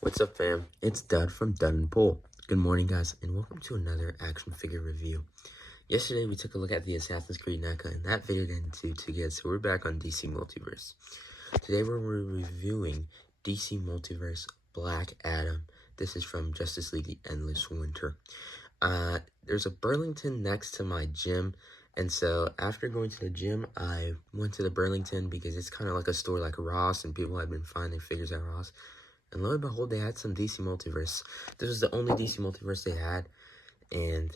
What's up, fam? It's Dud from Dud and Pool. Good morning, guys, and welcome to another action figure review. Yesterday, we took a look at the Assassin's Creed NECA, and that video didn't do too good, so we're back on DC Multiverse. Today, we're reviewing DC Multiverse Black Adam. This is from Justice League The Endless Winter. There's a Burlington next to my gym, and so after going to the gym, I went to the Burlington because it's kind of like a store like Ross, and people had been finding figures at Ross. And lo and behold, they had some DC Multiverse. This was the only DC Multiverse they had, and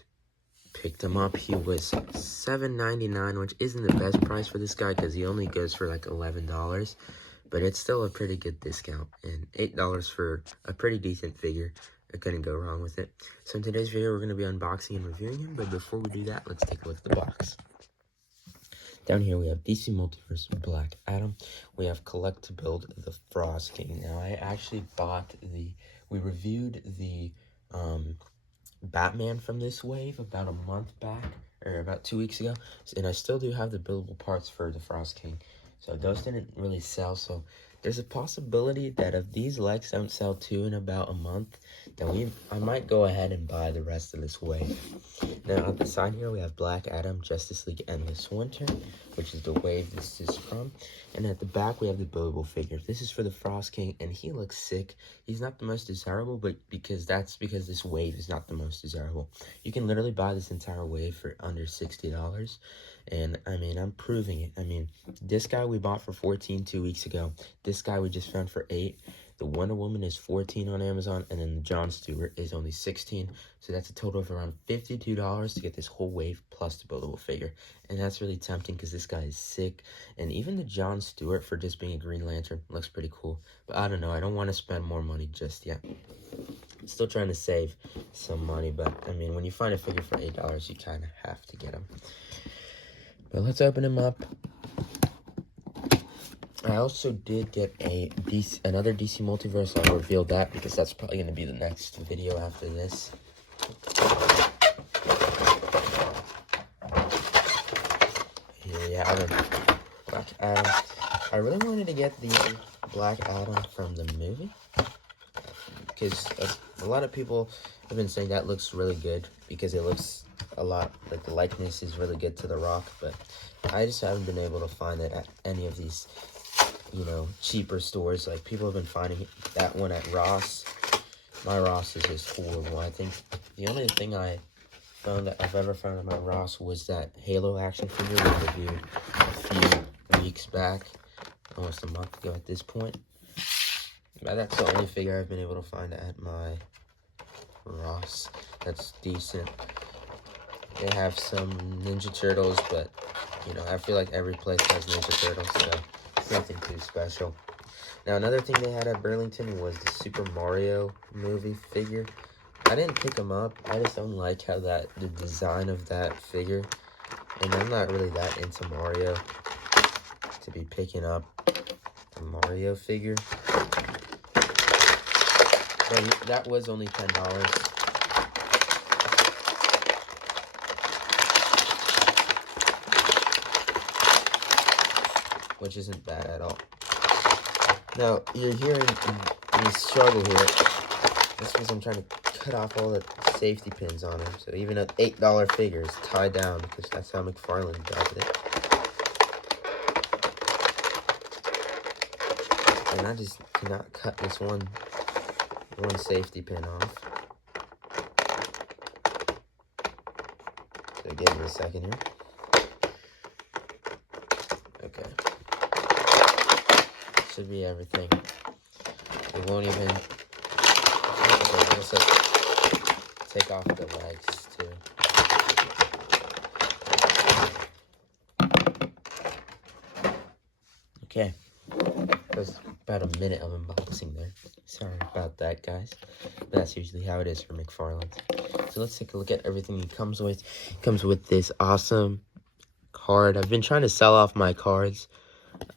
picked him up. He was $7.99, which isn't the best price for this guy because he only goes for like $11, but it's still a pretty good discount, and $8 for a pretty decent figure. I couldn't go wrong with it. So in today's video, we're going to be unboxing and reviewing him, but before we do that, let's take a look at the box. Down here, we have DC Multiverse Black Adam. We have Collect to Build the Frost King. Now, I actually bought we reviewed the Batman from this wave about a month back, or about 2 weeks ago. And I still do have the buildable parts for the Frost King. So those didn't really sell. So there's a possibility that if these legs don't sell too in about a month, then I might go ahead and buy the rest of this wave. Now, at the side here, we have Black Adam, Justice League Endless Winter, which is the wave this is from. And at the back, we have the buildable figure. This is for the Frost King, and he looks sick. He's not the most desirable, but because this wave is not the most desirable. You can literally buy this entire wave for under $60. And, I mean, I'm proving it. I mean, this guy we bought for $14 2 weeks ago. This guy we just found for $8. The Wonder Woman is $14 on Amazon, and then the John Stewart is only $16. So that's a total of around $52 to get this whole wave plus the buildable figure. And that's really tempting because this guy is sick. And even the John Stewart, for just being a Green Lantern, looks pretty cool. But I don't know. I don't want to spend more money just yet. I'm still trying to save some money, but I mean, when you find a figure for $8, you kind of have to get him. But let's open him up. I also did get another DC Multiverse. I'll reveal that because that's probably going to be the next video after this. Here we have him, Black Adam. I really wanted to get the Black Adam from the movie because a lot of people have been saying that looks really good because it looks a lot like the likeness is really good to The Rock, but I just haven't been able to find it at any of these, you know, cheaper stores. Like, people have been finding that one at Ross. My Ross is just horrible. I think the only thing I found that I've ever found at my Ross was that Halo action figure we reviewed a few weeks back, almost a month ago at this point. But that's the only figure I've been able to find at my Ross that's decent. They have some Ninja Turtles, but, you know, I feel like every place has Ninja Turtles, so it's nothing too special. Now, another thing they had at Burlington was the Super Mario movie figure. I didn't pick them up. I just don't like how the design of that figure, and I'm not really that into Mario to be picking up a Mario figure. But that was only $10. Which isn't bad at all. Now, you're hearing me struggle here. That's because I'm trying to cut off all the safety pins on him. So even an $8 figure is tied down because that's how McFarlane does it. And I just cannot cut this one safety pin off. So give me a second here. Okay. Should be everything. It won't even. Okay, also take off the legs too. Okay, that was about a minute of unboxing there. Sorry about that, guys. But that's usually how it is for McFarlane. So let's take a look at everything he comes with. He comes with this awesome card. I've been trying to sell off my cards.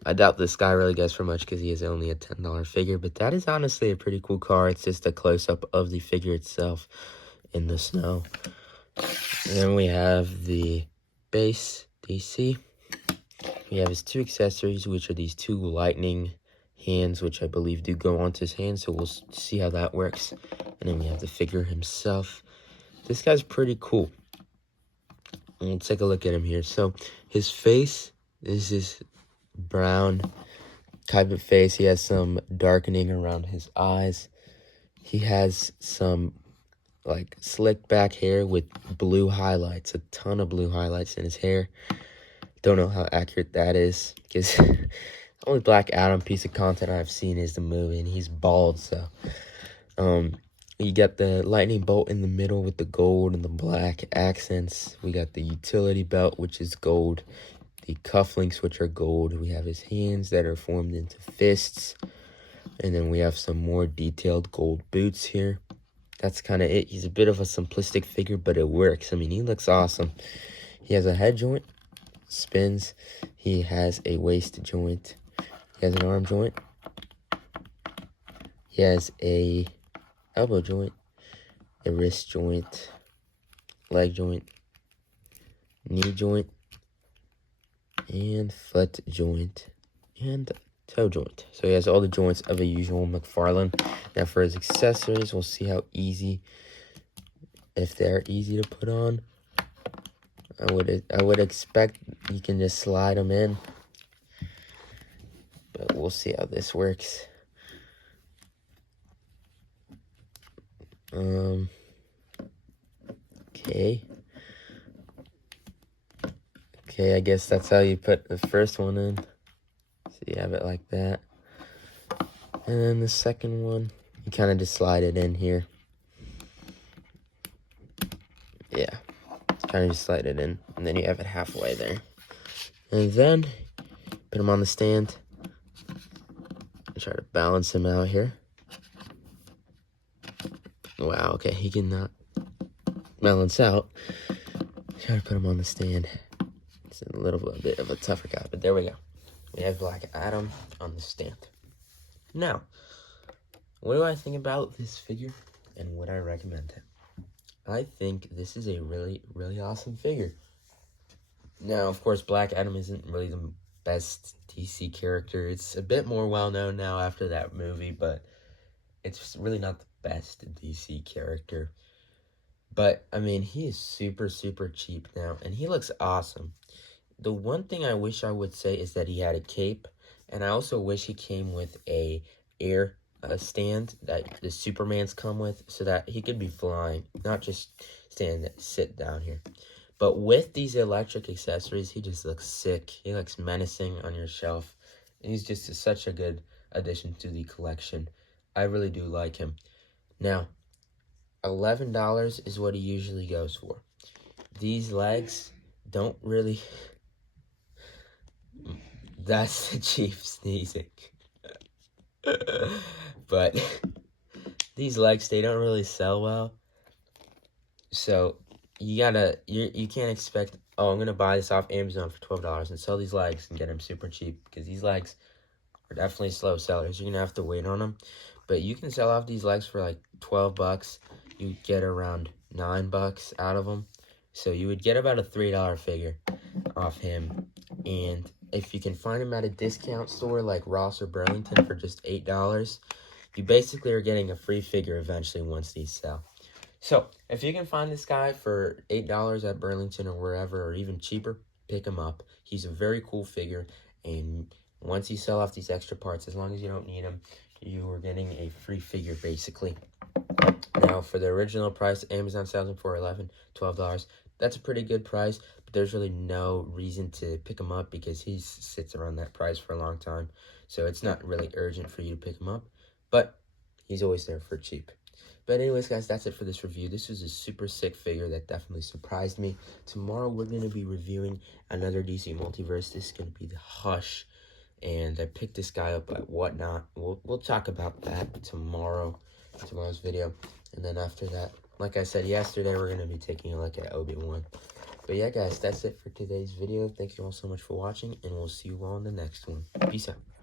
I doubt this guy really goes for much because he is only a $10 figure, but that is honestly a pretty cool card. It's just a close-up of the figure itself in the snow. And then we have the base DC. We have his two accessories, which are these two lightning hands, which I believe do go onto his hands, so we'll see how that works. And then we have the figure himself. This guy's pretty cool. And let's take a look at him here. So his face is this brown type of face. He has some darkening around his eyes. He has some like slick back hair with blue highlights, a ton of blue highlights in his hair. Don't know how accurate that is, because the only Black Adam piece of content I've seen is the movie, and he's bald. So you got the lightning bolt in the middle with the gold and the black accents. We got the utility belt, which is gold, the cufflinks, which are gold. We have his hands that are formed into fists, and then we have some more detailed gold boots here. That's kind of it. He's a bit of a simplistic figure, but it works. I mean, he looks awesome. He has a head joint, spins. He has a waist joint. He has an arm joint. He has a elbow joint, a wrist joint, leg joint, knee joint, and foot joint, and toe joint. So he has all the joints of a usual McFarlane. Now for his accessories, we'll see how easy, if they're easy to put on. I would expect you can just slide them in, but we'll see how this works. Okay, I guess that's how you put the first one in. So you have it like that. And then the second one, you kind of just slide it in here. Yeah, kind of just slide it in. And then you have it halfway there. And then, put him on the stand. And try to balance him out here. Wow, okay, he cannot balance out. Try to put him on the stand. It's a little bit of a tougher guy, but there we go. We have Black Adam on the stand. Now, what do I think about this figure, and would I recommend it? I think this is a really, really awesome figure. Now, of course, Black Adam isn't really the best DC character. It's a bit more well-known now after that movie, but it's really not the best DC character. But, I mean, he is super, super cheap now, and he looks awesome. The one thing I wish I would say is that he had a cape, and I also wish he came with a air stand that the Supermans come with, so that he could be flying, not just sit down here. But with these electric accessories, he just looks sick. He looks menacing on your shelf. And he's just such a good addition to the collection. I really do like him. Now, $11 is what he usually goes for. These legs don't really... That's the Chief sneezing. But these legs, they don't really sell well. So you can't expect, oh, I'm gonna buy this off Amazon for $12 and sell these legs and get them super cheap, because these legs are definitely slow sellers. You're gonna have to wait on them. But you can sell off these legs for like $12. You get around $9 out of them. So you would get about a $3 figure off him. And if you can find him at a discount store like Ross or Burlington for just $8, you basically are getting a free figure eventually once these sell. So if you can find this guy for $8 at Burlington or wherever, or even cheaper, pick him up. He's a very cool figure, and once you sell off these extra parts, as long as you don't need them, you are getting a free figure basically. Now for the original price, Amazon sells them for $12. That's a pretty good price, but there's really no reason to pick him up because he sits around that price for a long time. So it's not really urgent for you to pick him up, but he's always there for cheap. But anyways, guys, that's it for this review. This was a super sick figure that definitely surprised me. Tomorrow, we're going to be reviewing another DC Multiverse. This is going to be the Hush, and I picked this guy up at Whatnot. We'll talk about that tomorrow's video. And then after that, like I said yesterday, we're going to be taking a look at Obi-Wan. But yeah, guys, that's it for today's video. Thank you all so much for watching, and we'll see you all in the next one. Peace out.